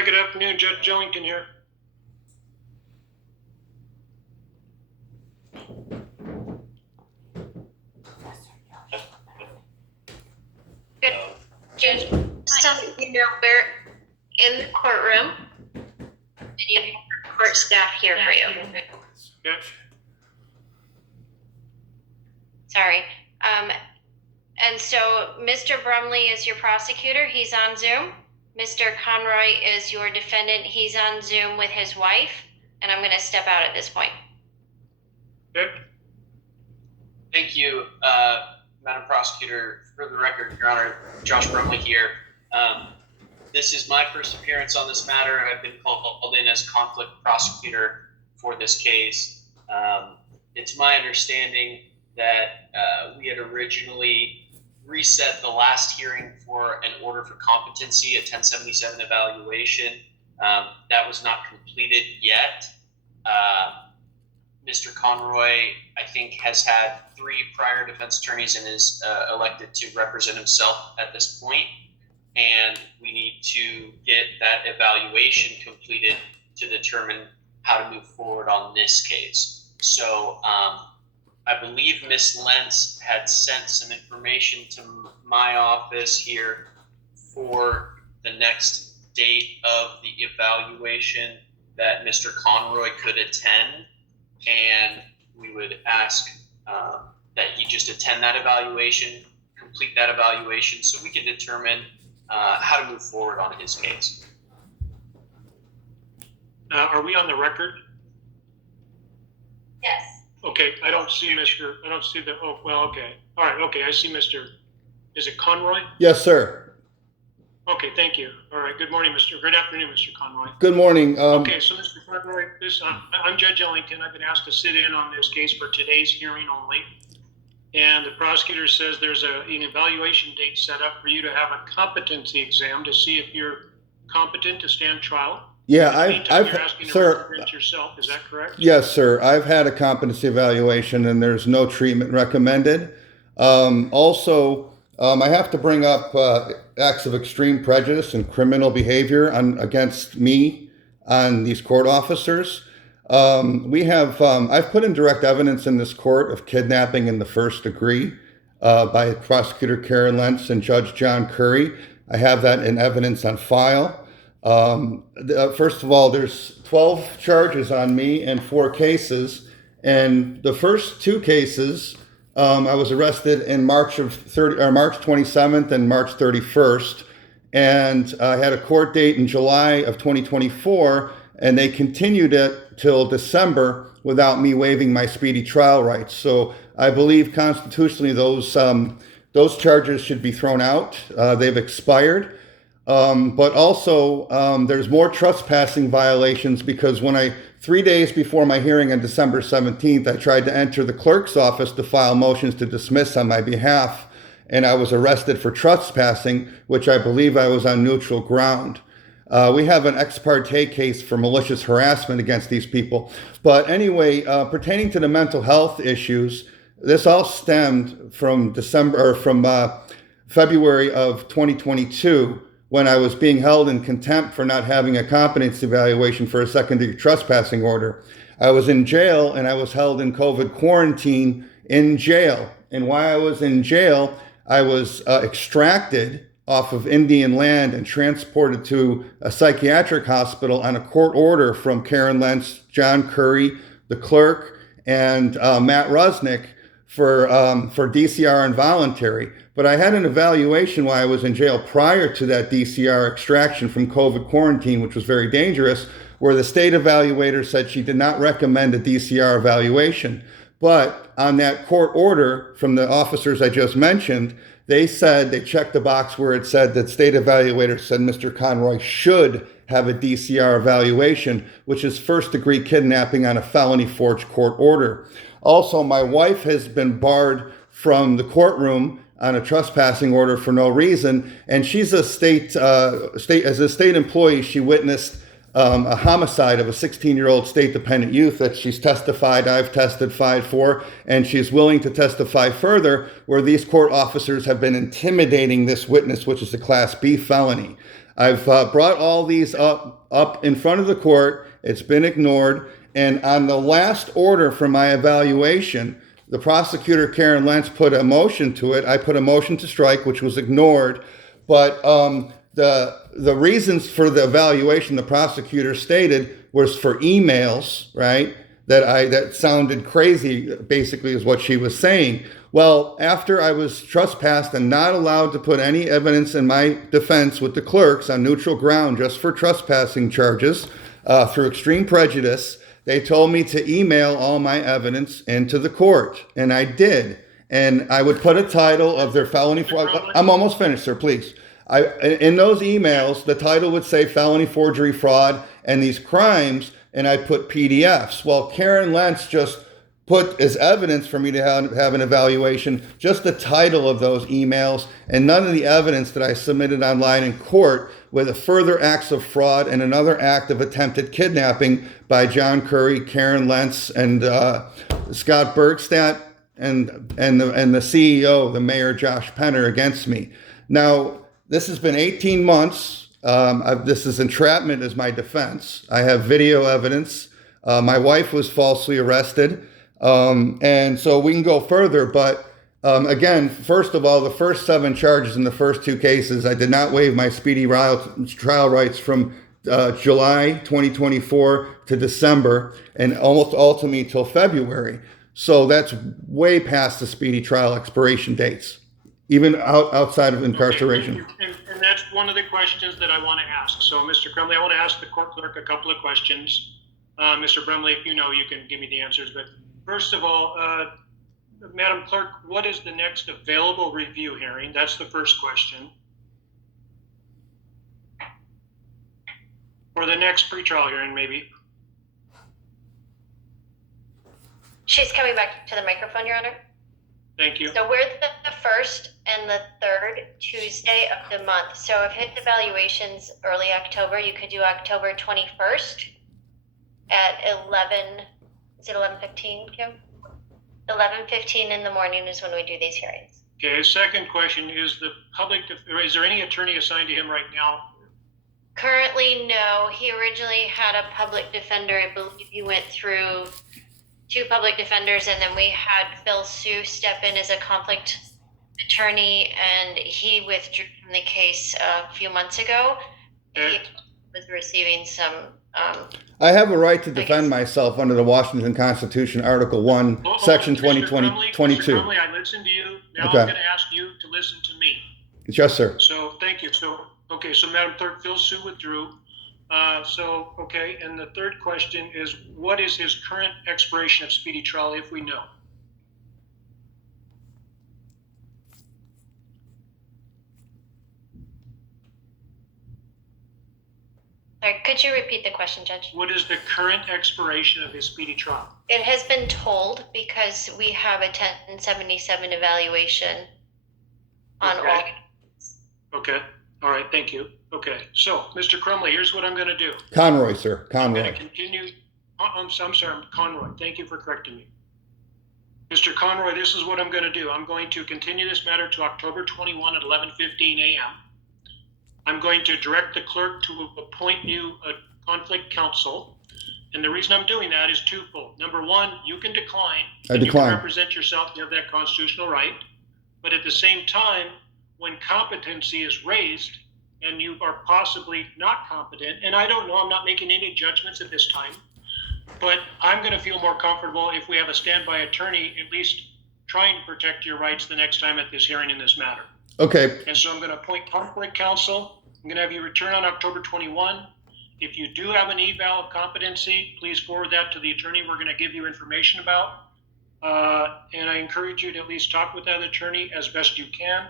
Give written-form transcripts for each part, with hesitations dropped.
Hi, good afternoon. Judge Ellington here. Good. Judge, we're in the courtroom, and you have court staff here for you. Yes. Sorry. And so Mr. Brumley is your prosecutor. He's on Zoom. Mr. Conroy is your defendant. He's on Zoom with his wife, and I'm going to step out at this point. Good. Thank you, Madam Prosecutor. For the record, Your Honor, Josh Brumley here. This is my first appearance on this matter. I've been called in as conflict prosecutor for this case. It's my understanding that we had originally reset the last hearing for an order for competency, a 1077 evaluation. That was not completed yet. Mr. Conroy, I think, has had 3 prior defense attorneys and is elected to represent himself at this point. And we need to get that evaluation completed to determine how to move forward on this case. So I believe Ms. Lentz had sent some information to my office here for the next date of the evaluation that Mr. Conroy could attend. And we would ask that he just attend that evaluation, complete that evaluation, so we can determine how to move forward on his case. Are we on the record? Yes. Okay, I don't see the, oh, well, okay. All right, okay, I see Mr., is it Conroy? Yes, sir. Okay, thank you. All right, good afternoon, Mr. Conroy. Good morning. Okay, so Mr. Conroy, I'm Judge Ellington. I've been asked to sit in on this case for today's hearing only. And the prosecutor says there's an evaluation date set up for you to have a competency exam to see if you're competent to stand trial. Yeah, You're asking to represent yourself, is that correct? Yes, sir. I've had a competency evaluation and there's no treatment recommended. Also, I have to bring up acts of extreme prejudice and criminal behavior against me on these court officers. I've put in direct evidence in this court of kidnapping in the first degree by Prosecutor Karen Lentz and Judge John Curry. I have that in evidence on file. First of all, there's 12 charges on me and 4 cases. And the first 2 cases, I was arrested in March 27th and March 31st. And I had a court date in July of 2024, and they continued it till December without me waiving my speedy trial rights. So I believe constitutionally those charges should be thrown out. They've expired. But also, there's more trespassing violations because 3 days before my hearing on December 17th, I tried to enter the clerk's office to file motions to dismiss on my behalf, and I was arrested for trespassing, which I believe I was on neutral ground. We have an ex parte case for malicious harassment against these people. But anyway, pertaining to the mental health issues, this all stemmed from February of 2022, when I was being held in contempt for not having a competency evaluation for a second-degree trespassing order. I was in jail and I was held in COVID quarantine in jail. And while I was in jail, I was extracted off of Indian land and transported to a psychiatric hospital on a court order from Karen Lentz, John Curry, the clerk, and Matt Rusnick for DCR involuntary. But I had an evaluation while I was in jail prior to that DCR extraction from COVID quarantine, which was very dangerous, where the state evaluator said she did not recommend a DCR evaluation. But on that court order from the officers I just mentioned, they checked the box where it said that state evaluator said Mr. Conroy should have a DCR evaluation, which is first-degree kidnapping on a felony forged court order. Also, my wife has been barred from the courtroom on a trespassing order for no reason, and she's as a state employee. She witnessed a homicide of a 16-year-old state-dependent youth that she's testified, I've testified for, and she's willing to testify further, where these court officers have been intimidating this witness, which is a Class B felony. I've brought all these up in front of the court. It's been ignored. And on the last order for my evaluation, the prosecutor, Karen Lentz, put a motion to it. I put a motion to strike, which was ignored. But the reasons for the evaluation, the prosecutor stated, was for emails, right? That sounded crazy, basically, is what she was saying. Well, after I was trespassed and not allowed to put any evidence in my defense with the clerks on neutral ground just for trespassing charges through extreme prejudice, they told me to email all my evidence into the court, and I did. And I would put a title of their felony fraud. I'm almost finished, sir, please. In those emails, the title would say felony forgery fraud and these crimes, and I put PDFs. Well, Karen Lentz just put as evidence for me to have an evaluation just the title of those emails and none of the evidence that I submitted online in court with a further acts of fraud and another act of attempted kidnapping by John Curry, Karen Lentz, and Scott Bergstadt and the CEO, the mayor, Josh Penner, against me. Now, this has been 18 months. This is entrapment as my defense. I have video evidence. My wife was falsely arrested. And so we can go further. But again, first of all, the first 7 charges in the first 2 cases, I did not waive my speedy trial rights from July 2024 to December and almost all to me till February. So that's way past the speedy trial expiration dates, even outside of incarceration. Okay, and that's one of the questions that I want to ask. So, Mr. Crumley, I want to ask the court clerk a couple of questions. Mr. Brumley, if you know, you can give me the answers. But first of all, Madam Clerk, what is the next available review hearing? That's the first question. Or the next pretrial hearing, maybe. She's coming back to the microphone, Your Honor. Thank you. So we're the first and the third Tuesday of the month. So if his evaluation's early October, you could do October 21st at 11, is it 11:15, Kim? 11:15 in the morning is when we do these hearings. Okay, second question, is there any attorney assigned to him right now? Currently, no. He originally had a public defender. I believe he went through 2 public defenders, and then we had Phil Sue step in as a conflict attorney, and he withdrew from the case a few months ago. He was receiving some I have a right to defend myself under the Washington Constitution, Article 1, Section 2022. Mr. Crumley, I listened to you. Now Okay. I'm going to ask you to listen to me. Yes, sir. So, thank you. So, Madam Clerk, Phil Sue withdrew. Okay, and the third question is, what is his current expiration of speedy trial, if we know? Sorry, could you repeat the question, Judge? What is the current expiration of his speedy trial? It has been told because we have a 1077 evaluation on Okay. all. Okay, all right, thank you. Okay, so, Mr. Crumley, here's what I'm going to do. Conroy, sir. I'm going Conroy. to continue. I'm sorry, Conroy. Thank you for correcting me. Mr. Conroy, this is what I'm going to do. I'm going to continue this matter to October 21 at 11:15 a.m. I'm going to direct the clerk to appoint you a conflict counsel. And the reason I'm doing that is twofold. Number one, you can decline. I You decline. can represent yourself. You have that constitutional right. But at the same time, when competency is raised and you are possibly not competent, and I don't know, I'm not making any judgments at this time, but I'm going to feel more comfortable if we have a standby attorney at least trying to protect your rights the next time at this hearing in this matter. Okay. And so I'm going to appoint conflict counsel. I'm going to have you return on October 21. If you do have an eval of competency, please forward that to the attorney we're going to give you information about. And I encourage you to at least talk with that attorney as best you can.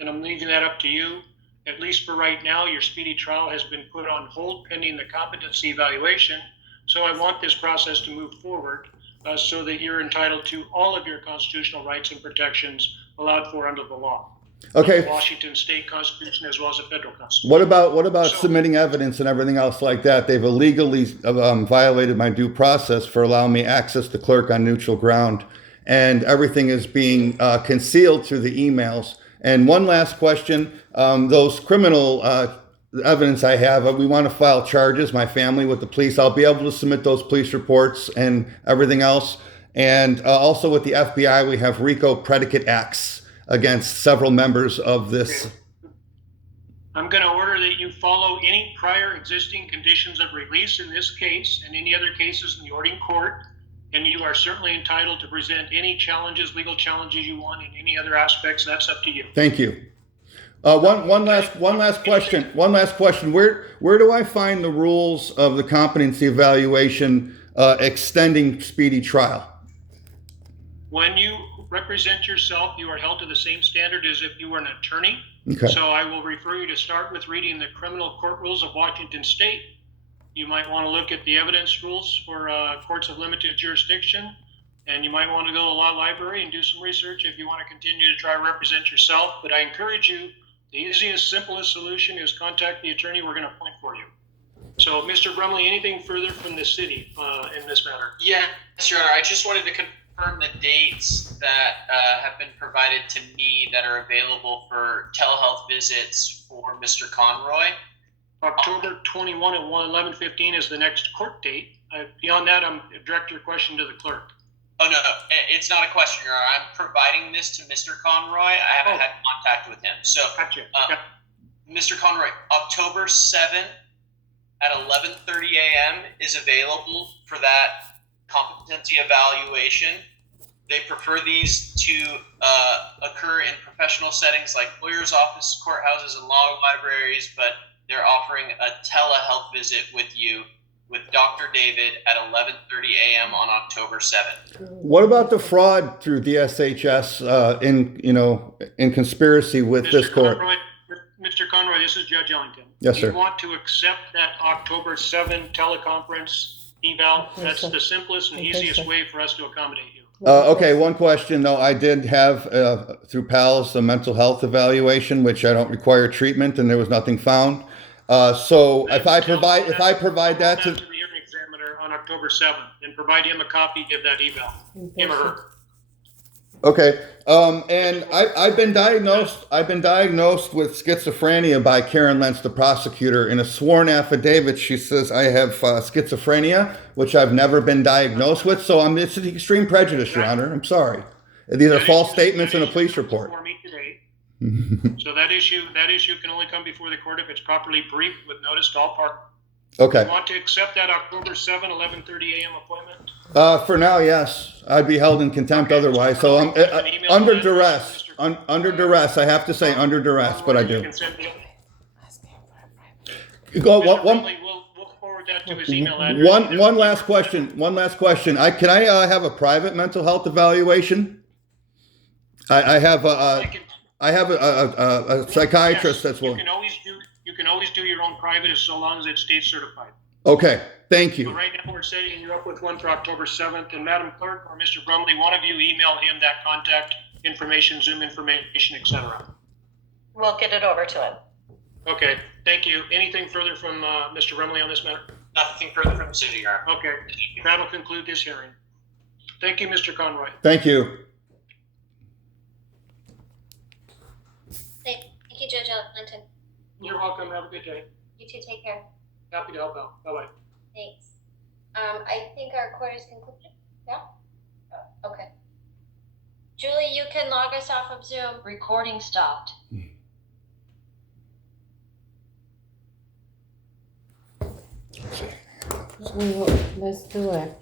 And I'm leaving that up to you. At least for right now, your speedy trial has been put on hold pending the competency evaluation. So I want this process to move forward so that you're entitled to all of your constitutional rights and protections allowed for under the law. Okay. the Washington State Constitution as well as the federal Constitution. What about So- submitting evidence and everything else like that? They've illegally violated my due process for allowing me access to clerk on neutral ground, and everything is being concealed through the emails. And one last question: those criminal evidence I have, we want to file charges, my family, with the police. I'll be able to submit those police reports and everything else. And also with the FBI, we have RICO predicate acts against several members of this. Okay. I'm going to order that you follow any prior existing conditions of release in this case and any other cases in the Orting court, and you are certainly entitled to present any challenges, legal challenges you want in any other aspects. That's up to you. Thank you. One last question. Where do I find the rules of the competency evaluation extending speedy trial? When you represent yourself, you are held to the same standard as if you were an attorney. Okay. So I will refer you to start with reading the criminal court rules of Washington State. You might want to look at the evidence rules for courts of limited jurisdiction, and you might want to go to the law library and do some research if you want to continue to try to represent yourself. But I encourage you, the easiest, simplest solution is contact the attorney we're going to appoint for you. So, Mr. Brumley, anything further from the city in this matter? Yes, Your Honor. I just wanted to confirm the dates that have been provided to me that are available for telehealth visits for Mr. Conroy. October 21 at 11:15 is the next court date. Beyond that, I'm direct your question to the clerk. Oh, no, it's not a question, Your Honor. I'm providing this to Mr. Conroy. I haven't had contact with him. So, Gotcha. Mr. Conroy, October 7th at 11:30 a.m. is available for that competency evaluation. They prefer these to occur in professional settings like lawyers' office, courthouses, and law libraries, but they're offering a telehealth visit with you with Dr. David at 11:30 a.m. on October 7th. What about the fraud through DSHS in conspiracy with this court? Mr. Conroy, this is Judge Ellington. Yes, sir. You want to accept that October 7 teleconference eval? That's the simplest and easiest way for us to accommodate you. Okay, one question though. I did have through PALS a mental health evaluation, which I don't require treatment, and there was nothing found. So if I provide that to the hearing examiner on October 7th and provide him a copy of that eval, him or her. Okay, and I've been diagnosed with schizophrenia by Karen Lentz, the prosecutor. In a sworn affidavit, she says I have schizophrenia, which I've never been diagnosed with. So it's an extreme prejudice, Your Honor. I'm sorry. These are false statements in a police report. For me today. So that issue can only come before the court if it's properly briefed with notice to all parties. Okay. You want to accept that October 7, 11:30 a.m. appointment? For now, yes. I'd be held in contempt otherwise. So I'm under duress. Under duress. I have to say under duress, but I do. Go. We'll forward that to his email address. One last question. Can I have a private mental health evaluation? I have a psychiatrist that's willing. You can always do your own private as so long as it's state certified. Okay, thank So you. right now we're setting you up with one for October 7th, and Madam Clerk or Mr. Brumley, one of you email him that contact information, Zoom information, etc. We'll get it over to him. Okay, thank you. Anything further from Mr. Brumley on this matter? Nothing further from the city, Your Honor. Okay, that'll conclude this hearing. Thank you, Mr. Conroy. Thank you. Thank you, Judge Ellington. You're welcome. Have a good day. You too, take care. Happy to help out. Bye-bye. Thanks. I think our court is concluded. Yeah? Oh, okay. Julie, you can log us off of Zoom. Recording stopped. Let's do it.